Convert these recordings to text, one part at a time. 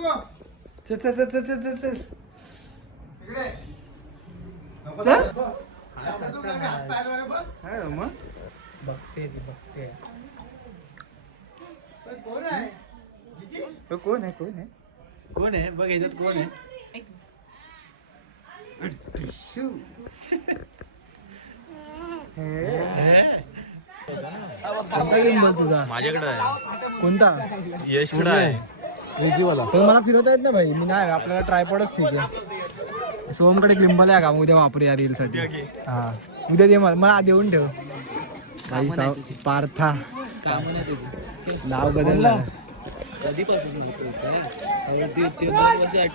चल चल चल चल चल चल मग बघते बघते कोण आहे कोण आहे कोण आहे कोण आहे बघ ह्याच्यात कोण आहे तुझा माझ्याकडे आहे. कोणता यशकडे आहे. वाला पण मला फिरवता येत ना भाई मी नाही आपल्याला ट्रायपॉडच ठीक आहे सोमकडे लिंबाला आहे का मग उद्या वापर या रील साठी हा उद्या दे मला देऊन ठेव काही पार्था नाव बदललं टी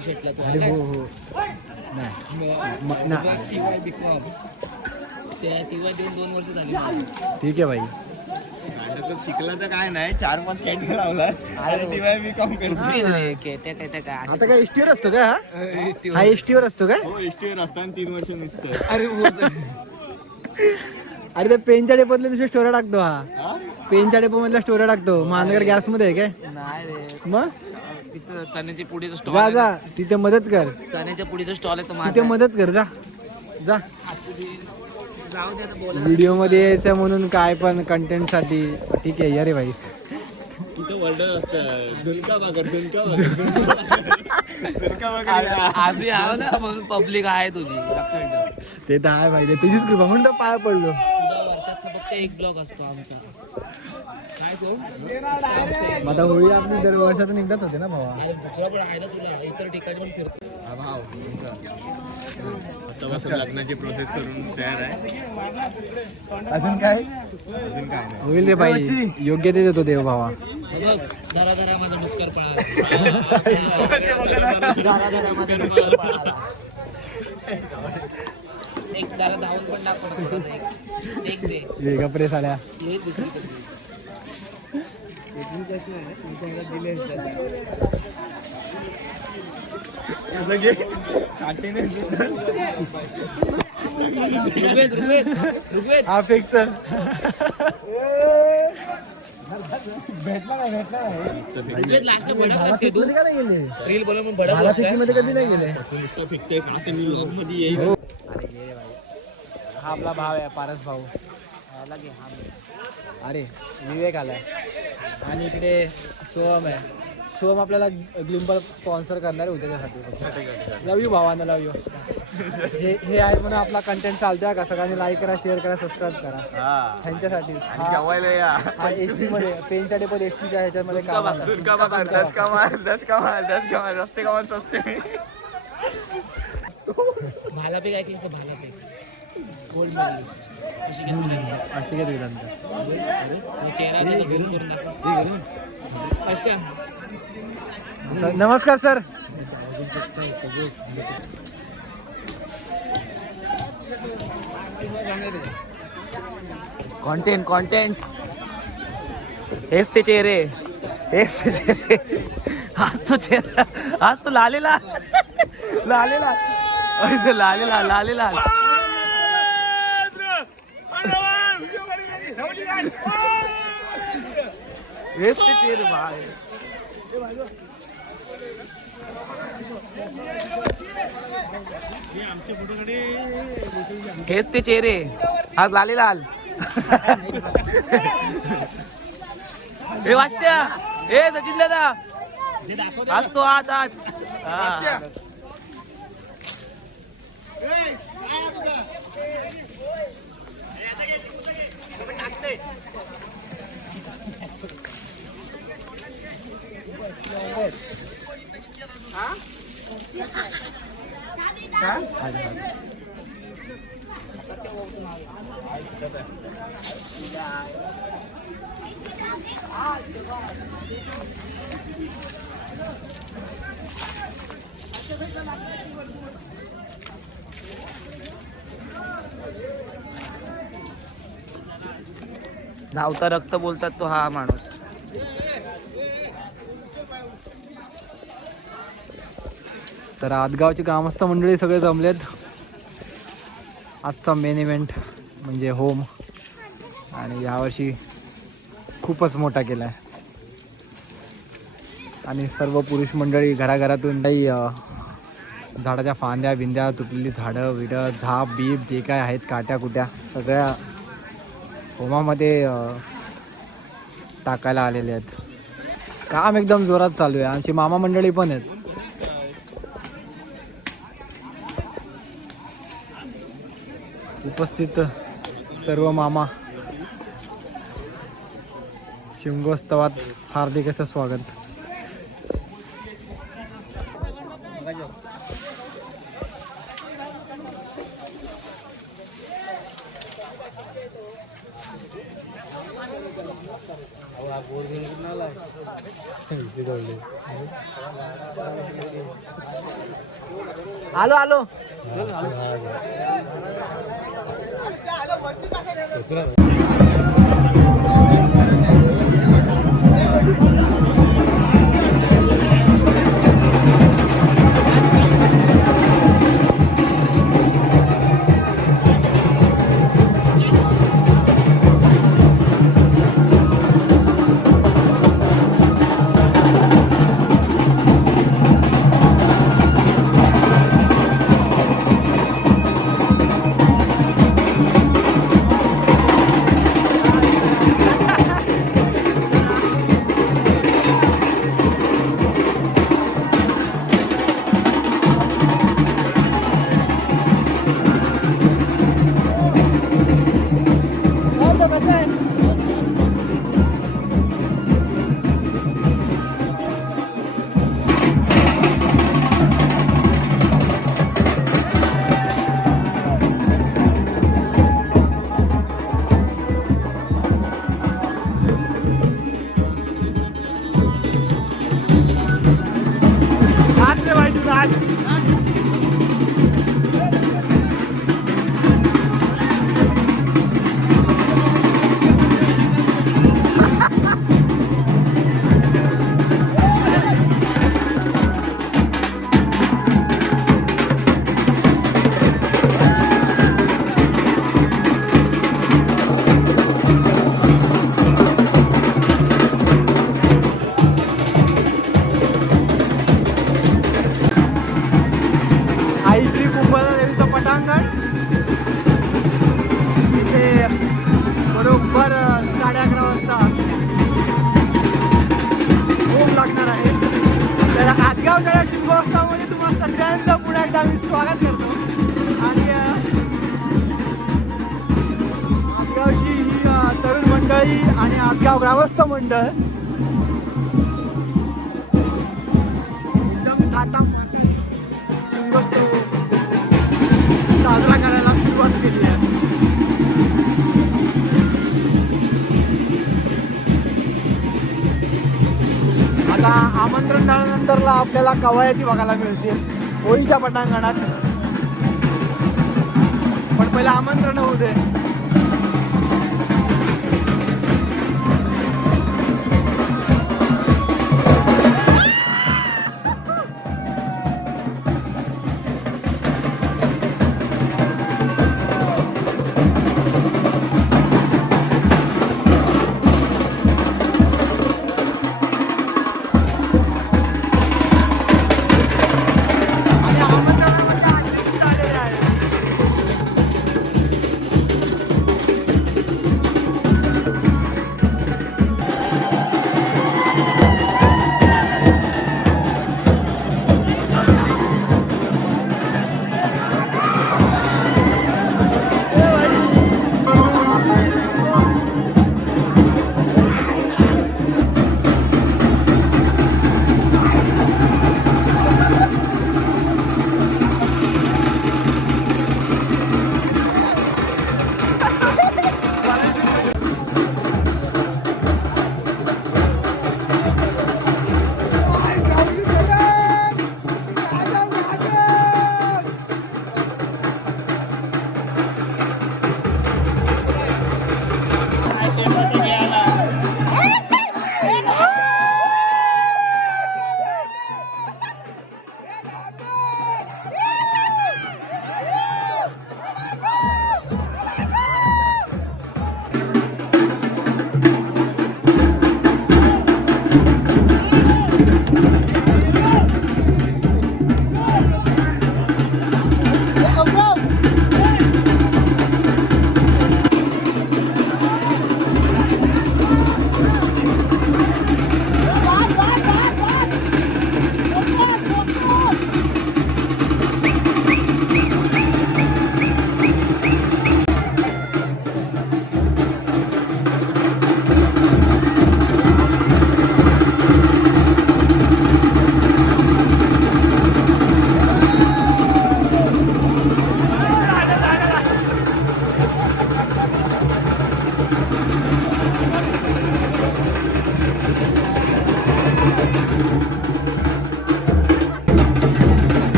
शर्टला अरे हो हो तेव्हा 2 वर्ष झाली. ठीक आहे भाई शिकला तर काय नाही 4-5 कॅन्टीन लावला मी काम करतो. आता काय एसटीवर असतो का हा एसटीवर असतो काय हो एसटीवर असताना 3 वर्ष नुसतं. अरे त्या पेनच्या डेपोतले दुसरे स्टोऱ्या टाकतो हा पेनच्या डेपो मधल्या स्टोऱ्या टाकतो महानगर गॅस मध्ये आहे काय नाही रे मग तिथं चण्याच्या पुढीचा स्टॉल जा जा तिथे मदत कर चण्याच्या पुढीचा स्टॉल आहे तो तिथे माझा. मदत कर जा जा जाऊ दे आता बोला. व्हिडिओ मध्ये यायचं म्हणून काय पण कंटेंट साठी ठीक आहे अरे भाई तिथं वर्ल्ड असतं झुणका भाकर झुणका भाकर आम्ही आहो ना म्हणून पब्लिक आहे तुझी लक्षात ठेव. ते तर आहे भाई ते तुझीच कृपा म्हणून तर पाय पडलो तुझा वर्षात फक्त एक ब्लॉग असतो आमचा. काय तो मग आता होळी आपली दर वर्षातून एकदाच होते ना भावा अरे दुसरा पण आहे ना तुला इतर ठिकाणी पण फिरतो. आतापासून लग्नाची प्रोसेस करून तयार आहे. अजून काय होईल रे भाई योग्य ते देतो देव भावा बघ जरा जरा माझा डुक्कर पळाला. जरा जरा माझा डुक्कर पळाला. एक जरा धावून पण दाखव. एक दे हे कपडे साड्या हे दुसरी ऋग्वेद हा फिक्स ऋग्वेद लास्ट भडकलास की तू का नाही गेले रील बनवून मग भाला भडकलास फेकी मध्ये कधी नाही गेले नुसतं फिकते का ते मी vlog मध्ये येईल. अरे गेले भाई हा आपला भाव आहे पारस भाऊ अरे विवेक आलाय आणि इकडे सोहम आहे सोहम आपल्याला ग्लिम्बल स्पॉन्सर करणार आहे त्याच्यासाठी लव यू भावांना लव यू हे आहे म्हणून आपला कंटेंट चालतोय का सगळ्यांनी लाईक करा शेअर करा सबस्क्राईब करा हा. त्यांच्यासाठी आणि जेवायला या. हा एस टी मध्ये पेनच्या डेपोत एस टीच्या ह्याच्यामध्ये काम आहे. झुणका भाकर 10 कमाल रस्ते कमाल सस्ते. भालापैक आहे की भालापैक गोल्ड मेडलिस्ट अशी काय वेदांत चेहरा त्याचा घरून करून दाखव. अशा नमस्कार सर कॉन्टेंट हेच ते चेहरे आज तो चेहरा आज तो लालेला लालेला हेच ते चेहरे भाई हेच ते चेहरे आज लाल हे वाश्या हे सचिन दादा आज तो आज हा. धावता रक्त बोलतात तो हा माणूस. तर आदगावची ग्रामस्थ मंडळी सगळे जमलेत. आजचा मेन इव्हेंट म्हणजे होम आणि यावर्षी खूपच मोठा केला आहे आणि सर्व पुरुष मंडळी घराघरातून काही झाडाच्या फांद्या बिंद्या तुटलेली झाडं विडं झाप बीप जे काय आहेत काट्या कुट्या सगळ्या होमामध्ये टाकायला आलेले आहेत. काम एकदम जोरात चालू आहे. आमची मामा मंडळी पण आहेत. उपस्थित सर्व मामा शिमगोत्सवात हार्दिक असं स्वागत. आलो आलो. बरोबर 11:30 वाजता खूप लागणार आहे. तर आजगावच्या शिमगोत्सवामध्ये तुम्हाला सगळ्यांचं पुन्हा एकदा मी स्वागत करतो. आणि आजगावची ही तरुण मंडळी आणि आजगाव ग्रामस्थ मंडळ एकदम थाटामाटात शिमगोत्सव साजरा करायला सुरुवात केली आहे. आता आमंत्रण झाल्यानंतरला आपल्याला कवायती बघायला मिळतील होळीच्या पटांगणात. पण पहिलं आमंत्रण होऊ दे.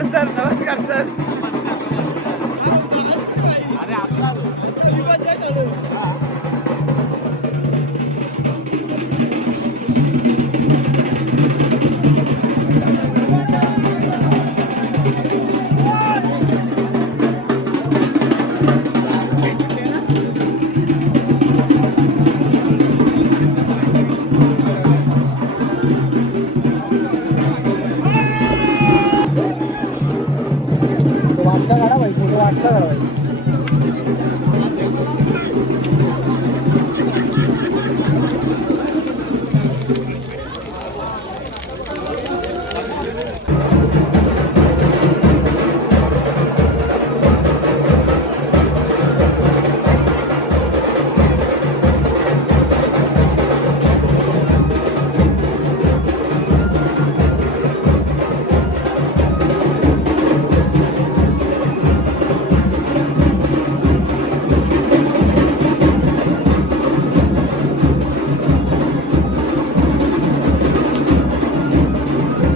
नमस्कार सर नमस्कार सर. तो वाटचा काढा भाई फोटो वाटचा काढा भाई.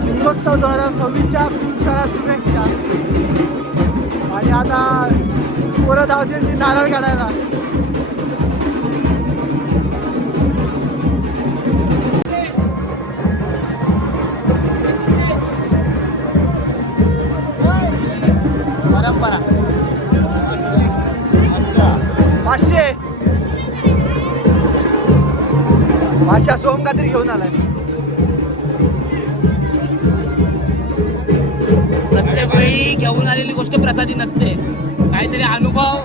शिमगोत्सव 2026च्या खूप साऱ्या शुभेच्छा. आणि आता पोरं धावतील ती नारळ काढायला. परंपरा 500 भाषा सोम काहीतरी घेऊन आलाय. प्रत्येक वेळी घेऊन आलेली गोष्ट प्रसादी नसते. काहीतरी अनुभव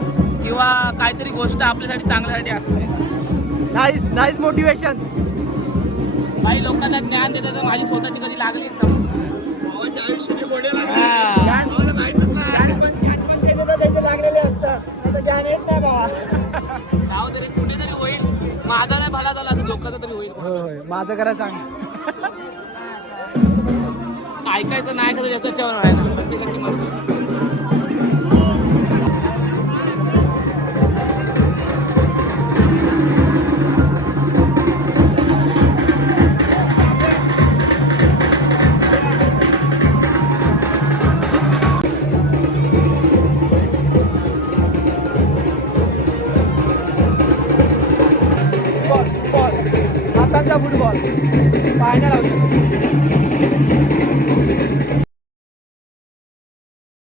किंवा काहीतरी गोष्ट आपल्यासाठी चांगल्यासाठी असते. Nice nice motivation. काही लोकांना ज्ञान देतात तर माझी स्वतःची कधी लागली नाही समज. लागलेले असतात ज्ञान येत नाही बाबा. नाव तरी कुठेतरी होईल. माझा नाही भला झाला तर धोकाचा तरी होईल. होय माझं करा सांग. ऐकायचं नाही ऐकायचं जास्त त्याच्यावर आहे ना प्रत्येकाची मर्जी. हाताचा फुटबॉल पाहायला लावतो.